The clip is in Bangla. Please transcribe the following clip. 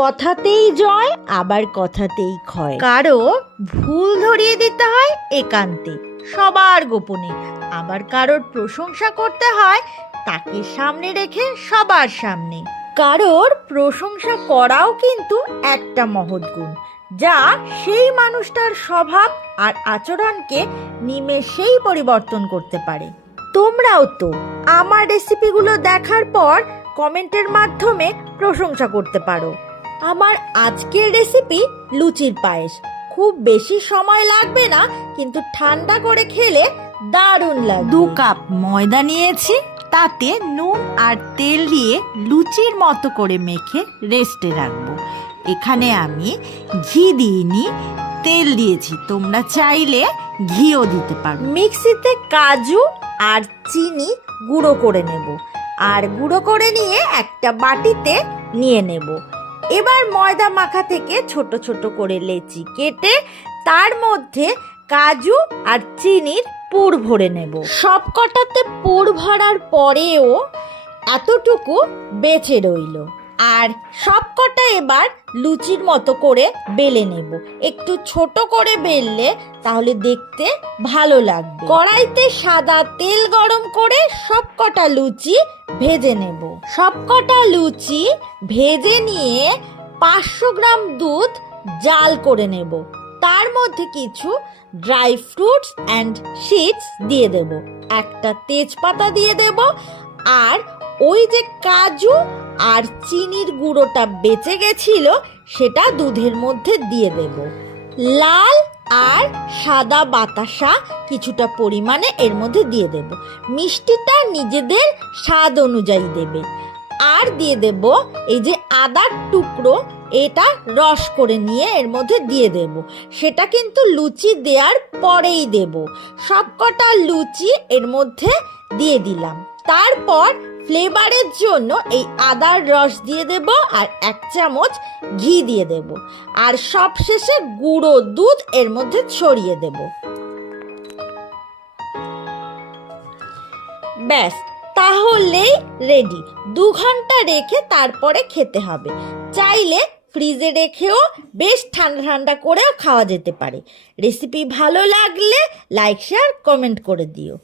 কথাতেই জয় আবার কথাতেই ক্ষয়। কারো ভুল ধরিয়ে দিতে হয় একান্তে, সবার গোপনে। আবার কারোর প্রশংসা করতে হয় তাকে সামনে রেখে সবার সামনে। কারোর প্রশংসা করাও কিন্তু একটা মহৎ গুণ, যা সেই মানুষটার স্বভাব আর আচরণকে নিমেষেই পরিবর্তন করতে পারে। তোমরাও তো আমার রেসিপিগুলো দেখার পর কমেন্টের মাধ্যমে প্রশংসা করতে পারো। আমার আজকের রেসিপি লুচির পায়েস। খুব বেশি সময় লাগবে না, কিন্তু ঠান্ডা করে খেলে দারুণ লাগবে। 2 কাপ ময়দা নিয়েছি, তাতে নুন আর তেল দিয়ে লুচির মতো করে মেখে রেস্টে রাখবো। এখানে আমি ঘি দিইনি, তেল দিয়েছি, তোমরা চাইলে ঘিও দিতে পারো। মিক্সিতে কাজু আর চিনি গুঁড়ো করে নেব, আর গুঁড়ো করে নিয়ে একটা বাটিতে নিয়ে নেব। এবার ময়দা মাখা থেকে ছোট ছোট করে লেচি কেটে তার মধ্যে কাজু আর চিনির পুর ভরে নেব। সব কটাতে পুর ভরার পরেও এতটুকু বেঁচে রইল। আর সব কটা এবার লুচির মতো করে বেলে নেব। একটু ছোট করে বেললে তাহলে দেখতে ভালো লাগবে। কড়াইতে সাদা তেল গরম করে সব কটা লুচি ভেজে নেব। সব কটা লুচি ভেজে নিয়ে 500 গ্রাম দুধ জাল করে নেব। তার মধ্যে কিছু ড্রাই ফ্রুটস অ্যান্ড সিডস দিয়ে দেব, একটা তেজপাতা দিয়ে দেব, আর ওই যে কাজু আর চিনির গুঁড়োটা বেঁচে গেছিল সেটা দুধের মধ্যে দিয়ে দেব। লাল আর সাদা বাতাসা কিছুটা পরিমাণে এর মধ্যে দিয়ে দেব। মিষ্টিটা নিজেদের স্বাদ অনুযায়ী দেবে। আর দিয়ে দেব এই যে আদার টুকরো, এটা রস করে নিয়ে এর মধ্যে দিয়ে দেব। সেটা কিন্তু লুচি দেওয়ার পরেই দেব। সব কটা লুচি এর মধ্যে দিয়ে দিলাম। তারপর ফ্লেভারের জন্য এই আদার রস দিয়ে দেব আর 1 চামচ ঘি দিয়ে দেব। আর সবশেষে গুঁড়ো দুধ এর মধ্যে ছড়িয়ে দেব। ব্যাস, তাহলেই রেডি। 2 ঘন্টা রেখে তারপরে খেতে হবে। চাইলে ফ্রিজে রেখেও বেশ ঠান্ডা ঠান্ডা করেও খাওয়া যেতে পারে। রেসিপি ভালো লাগলে লাইক, শেয়ার, কমেন্ট করে দিও।